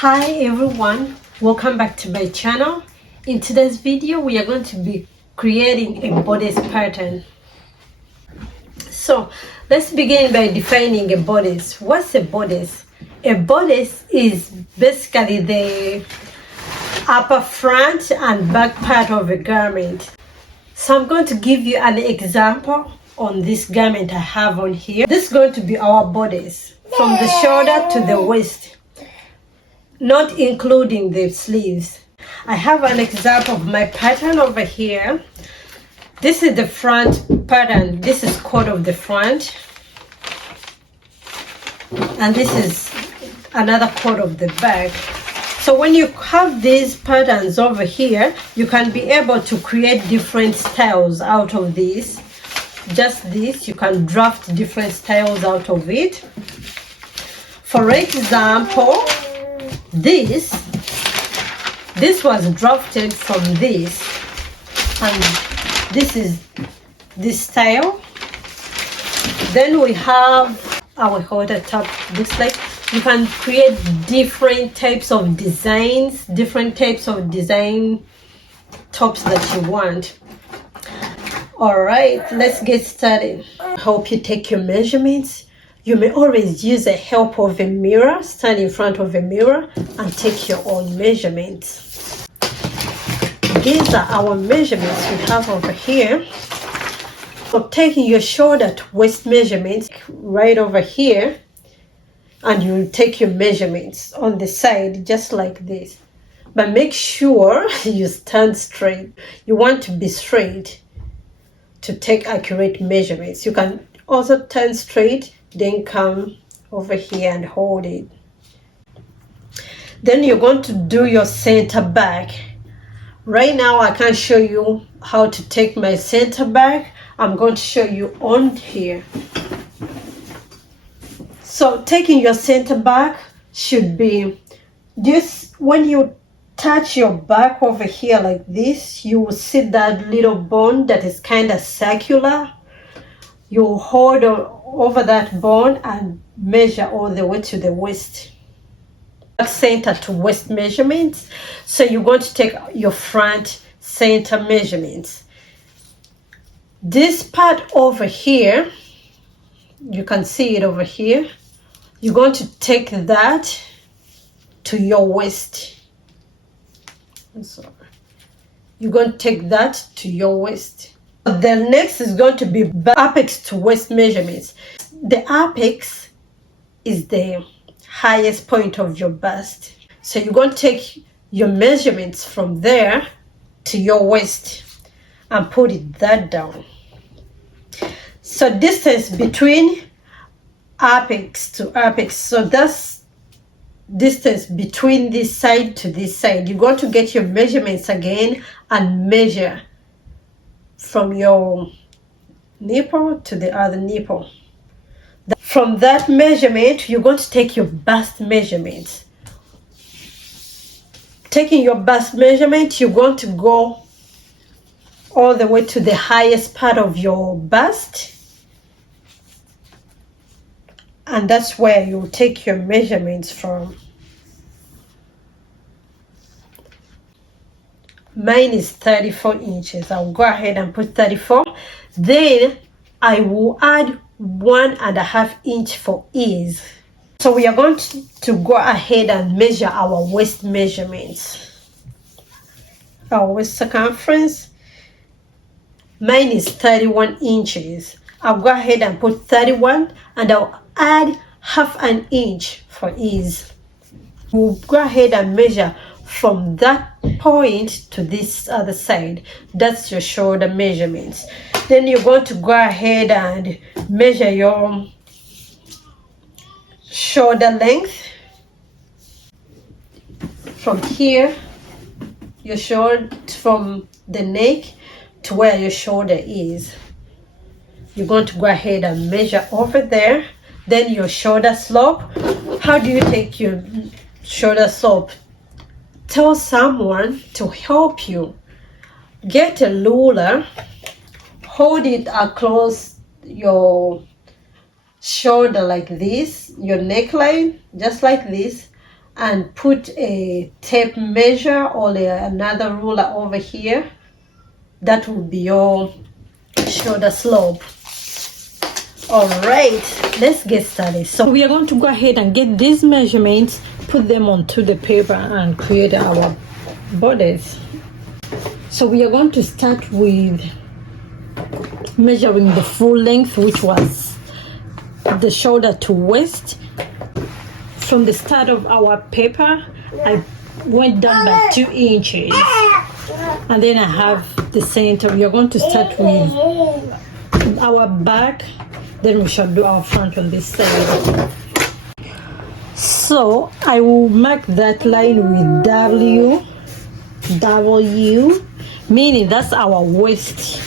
Hi everyone, welcome back to my channel. In today's video we are going to be creating a bodice pattern. So let's begin by defining a bodice. What's a bodice? A bodice is basically the upper front and back part of a garment. So I'm going to give you an example on this garment I have on here. This is going to be our bodice from the shoulder to the waist, not including the sleeves. I have an example of my pattern over here. This is the front pattern. This is cord of the front, and this is another cord of the back. So when you have these patterns over here, you can be able to create different styles out of this. Just this, you can draft different styles out of it. For example, this was drafted from this, and this is this style. Then we have our holder top. Looks like you can create different types of designs, different types of design tops that you want. All right, let's get started. Hope you take your measurements. You may always use the help of a mirror. Stand in front of a mirror and take your own measurements. These are our measurements we have over here. So taking your shoulder to waist measurements right over here, and you take your measurements on the side just like this. But make sure you stand straight. You want to be straight to take accurate measurements. You can also turn straight, then come over here and hold it. Then you're going to do your center back. Right now I can't show you how to take my center back. I'm going to show you on here. So taking your center back should be this. When you touch your back over here like this, you will see that little bone that is kind of circular. You hold over that bone and measure all the way to the waist. Center to waist measurements. So you're going to take your front center measurements. This part over here, you can see it over here. You're going to take that to your waist. You're going to take that to your waist. The next is going to be apex to waist measurements. The apex is the highest point of your bust. So you're going to take your measurements from there to your waist and put it that down. So distance between apex to apex. So that's distance between this side to this side. You're going to get your measurements again and measure from your nipple to the other nipple. From that measurement, you're going to take your bust measurement. Taking your bust measurement, you're going to go all the way to the highest part of your bust, and that's where you take your measurements from. Mine is 34 inches. I'll go ahead and put 34. Then I will add 1.5 inch for ease. So we are going to go ahead and measure our waist measurements. Our waist circumference. Mine is 31 inches. I'll go ahead and put 31, and I'll add 1/2 inch for ease. We'll go ahead and measure from that point to this other side. That's your shoulder measurements. Then you're going to go ahead and measure your shoulder length from here, your shoulder, from the neck to where your shoulder is. You're going to go ahead and measure over there. Then your shoulder slope. How do you take your shoulder slope? Tell someone to help you. Get a ruler, hold it across your shoulder like this, your neckline, just like this, and put a tape measure or another ruler over here. That will be your shoulder slope. All right, let's get started. So we are going to go ahead and get these measurements, put them onto the paper and create our bodice. So we are going to start with measuring the full length, which was the shoulder to waist. From the start of our paper, I went down by 2 inches, and then I have the center. We are going to start with our back, then we shall do our front on this side. So I will mark that line with W, meaning that's our waist.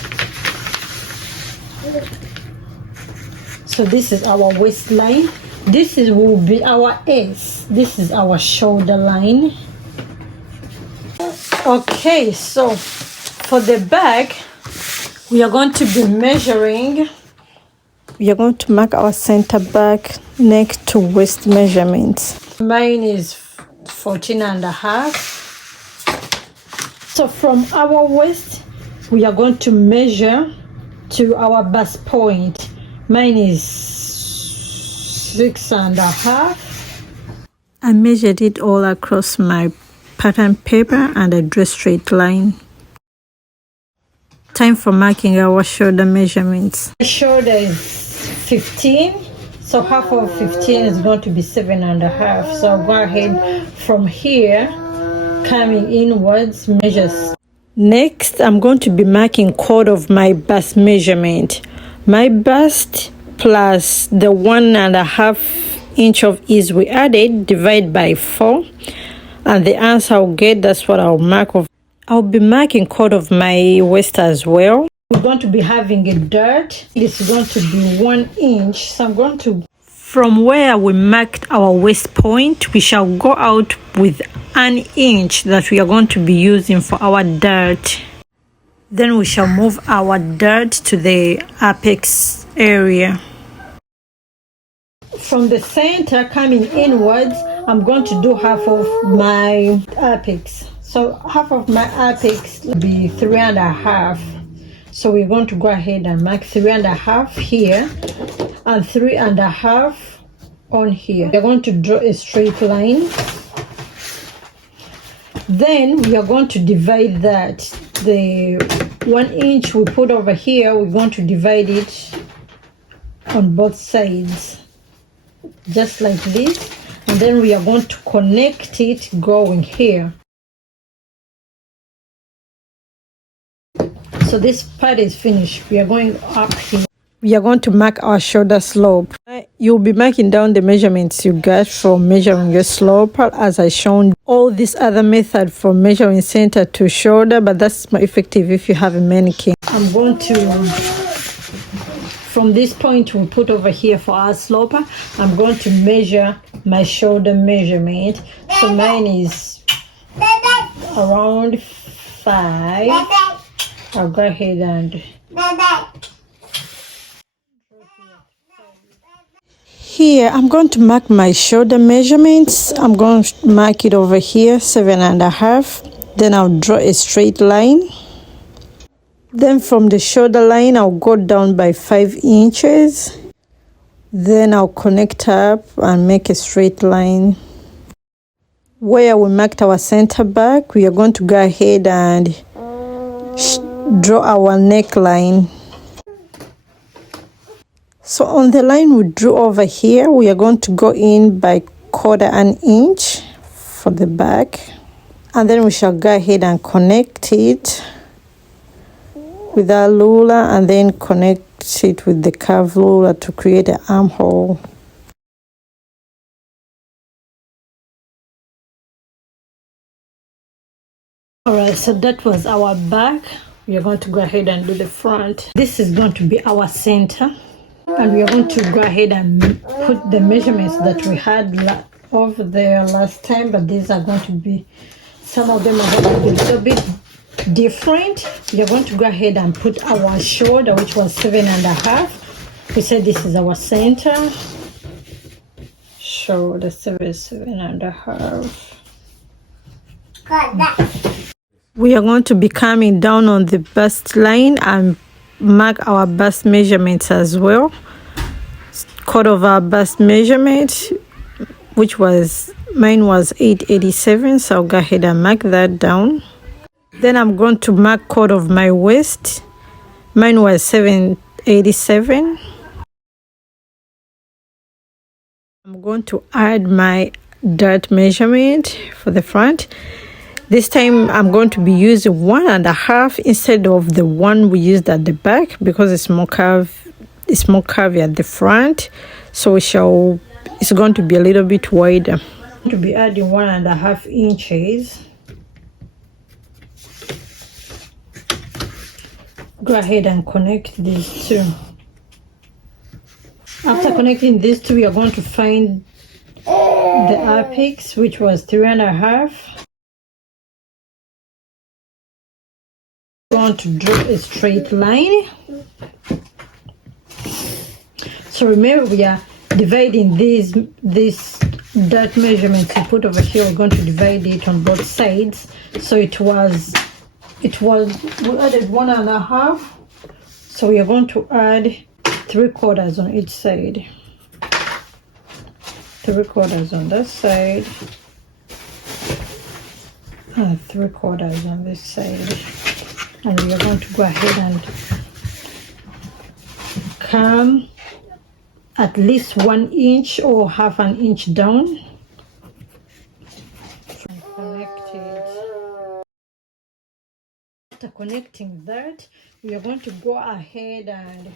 So this is our waistline. This will be our S. This is our shoulder line. Okay, so for the back, we are going to be measuring. We are going to mark our center back, neck to waist measurements. Mine is 14.5. So from our waist, we are going to measure to our bust point. Mine is 6.5. I measured it all across my pattern paper and I drew a straight line. Time for marking our shoulder measurements. The shoulder is 15, so half of 15 is going to be 7.5. So I'll go ahead from here, coming inwards, measures. Next, I'm going to be marking quarter of my bust measurement. My bust plus the 1.5 inch of ease we added, divide by 4, and the answer I'll get, that's what I'll mark of. I'll be marking quarter of my waist as well. We're going to be having a dart. This is going to be 1 inch. So I'm going to, from where we marked our waist point, we shall go out with 1 inch that we are going to be using for our dart. Then we shall move our dart to the apex area. From the center coming inwards, I'm going to do half of my apex. So half of my apex will be 3.5. So we're going to go ahead and mark 3.5 here and 3.5 on here. We're going to draw a straight line. Then we are going to divide that. The 1 inch we put over here, we're going to divide it on both sides, just like this. And then we are going to connect it going here. So this part is finished. We are going up here. We are going to mark our shoulder slope. You'll be marking down the measurements you got from measuring your slope, as I shown all this other method for measuring center to shoulder, but that's more effective if you have a mannequin. I'm going to, from this point we put over here for our slope, I'm going to measure my shoulder measurement. So mine is around 5. I'll go ahead and here I'm going to mark my shoulder measurements. I'm going to mark it over here, 7.5. Then I'll draw a straight line. Then from the shoulder line, I'll go down by 5 inches. Then I'll connect up and make a straight line. Where we marked our center back, we are going to go ahead and draw our neckline. So on the line we drew over here, we are going to go in by 1/4 inch for the back, and then we shall go ahead and connect it with our ruler and then connect it with the curved ruler to create an armhole. Alright, so that was our back. We are going to go ahead and do the front. This is going to be our center, and we are going to go ahead and put the measurements that we had over there last time, but these are going to be, some of them are going to be a little bit different. We are going to go ahead and put our shoulder, which was 7.5. We said this is our center. shoulder 77.5. We are going to be coming down on the bust line and mark our bust measurements as well. Cut of our bust measurement, which was mine was 887, so I'll go ahead and mark that down. Then I'm going to mark cut of my waist. Mine was 787. I'm going to add my dart measurement for the front. This time I'm going to be using 1.5 instead of the one we used at the back, because it's more curvy at the front, so it's going to be a little bit wider. I'm going to be adding 1.5 inches. Go ahead and connect these two. After connecting these two, we are going to find the apex, which was 3.5. Going to draw a straight line. So remember, we are dividing this dart measurement to put over here. We're going to divide it on both sides. So we added 1.5. So we are going to add 3/4 on each side. 3/4 on that side and 3/4 on this side. And we are going to go ahead and come at least 1 inch or 1/2 inch down and connect it. After connecting that, we are going to go ahead and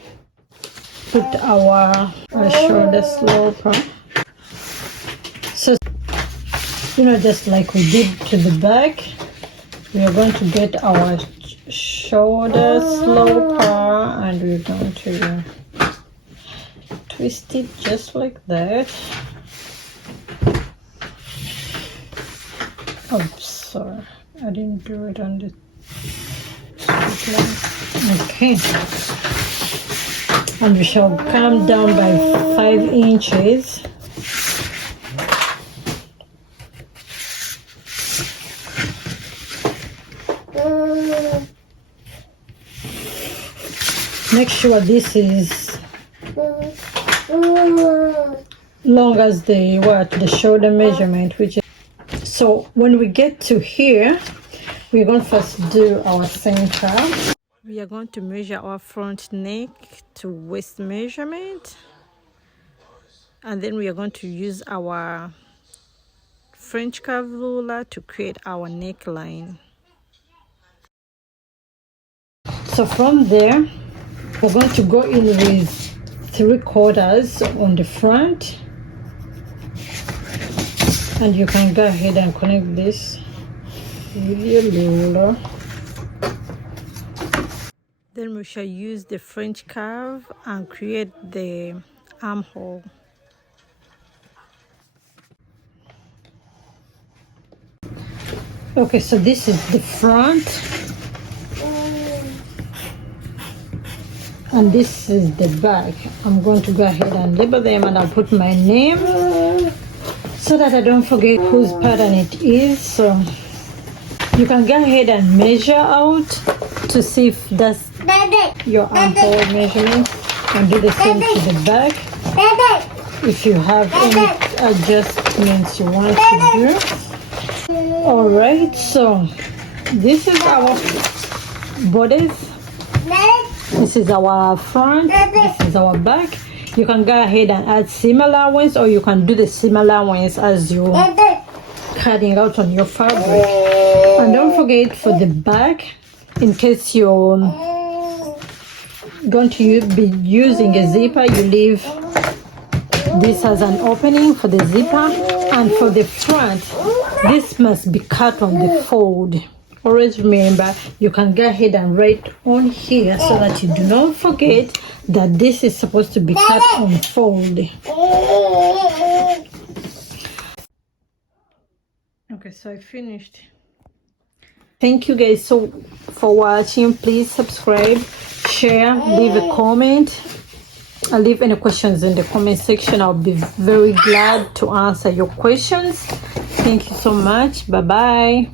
put our shoulder slope. So, just like we did to the back, we are going to get our shoulder slope and we're going to twist it just like that. Oops, sorry, I didn't do it on the line. Okay, and we shall come down by 5 inches. Make sure this is long as the shoulder measurement, which is. So when we get to here, we're going to first do our center. We are going to measure our front neck to waist measurement, and then we are going to use our French curve ruler to create our neckline. So from there, we're going to go in with 3/4 on the front, and you can go ahead and connect this with your ruler. Then we shall use the French curve and create the armhole. Okay, so this is the front. And this is the back. I'm going to go ahead and label them, and I'll put my name so that I don't forget whose pattern it is. So you can go ahead and measure out to see if that's your armhole measurement, and do the same to the back if you have any adjustments you want to do. Alright, so this is our bodice. This is our front, this is our back. You can go ahead and add similar ones, or you can do the similar ones as you cutting out on your fabric. And don't forget, for the back, in case you're going to be using a zipper, you leave this as an opening for the zipper. And for the front, this must be cut on the fold. Always remember, you can go ahead and write on here so that you do not forget that this is supposed to be cut on fold. Okay, so I finished. Thank you guys so for watching. Please subscribe, share, leave a comment, leave any questions in the comment section. I'll be very glad to answer your questions. Thank you so much. Bye bye.